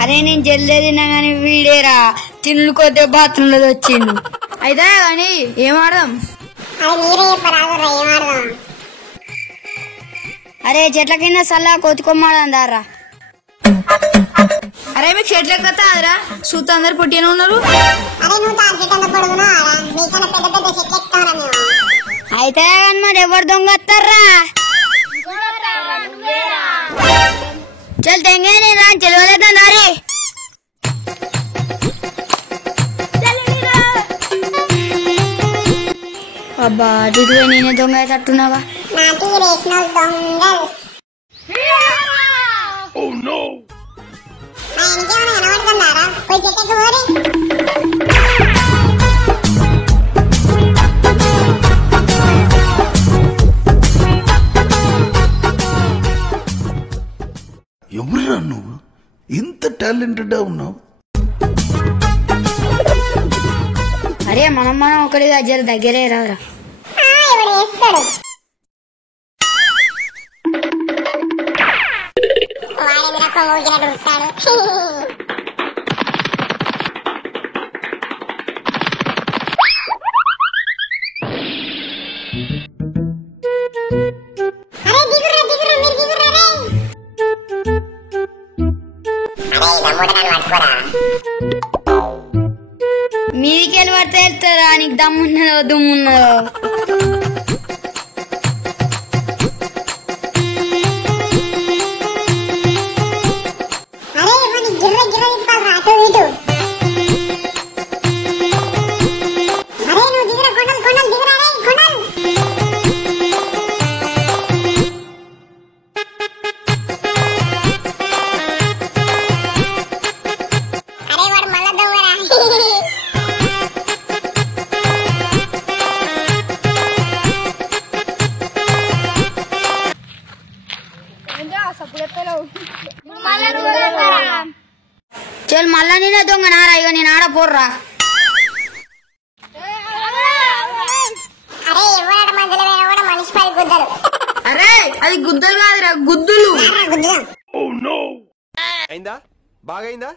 అరే నేను జల్దీ తిన్నా గానీ వీడేరా తిన్నులు కొద్ది బాత్రూమ్ లో వచ్చిండు. అయితే కానీ ఏం ఆడదాం? అరే చెట్ల కింద సల్లా కొత్తుకోమాడదాం దారా. అరే మీకు చెట్ల కథ అదరా సూత అందరు పుట్టిన ఉన్నారు. అయితే కానీ మరి ఎవరు దొంగ వస్తారా? చల్ తెంగే నేను చెలవలేదా నారి. అబ్బా దిగువే నేనే దొంగ తట్టున్నావా? ఎవరురా నువ్వు ఇంత టాలెంటెడ్ ఉన్నావు? అరే మనం ఒకటిగా జర దగ్గరే రారా. మీదికెళ్ళి పడితే వెళ్తారా? నీకు దమ్మున్నదో దుమ్మున్నదో? చల్ మళ్ళా నేనే దొంగ నారా. ఇక నేను ఆడ పోర్రా. అరే అది గుద్దలు కాదురా గుద్దులు. అయిందా బాగా అయిందా?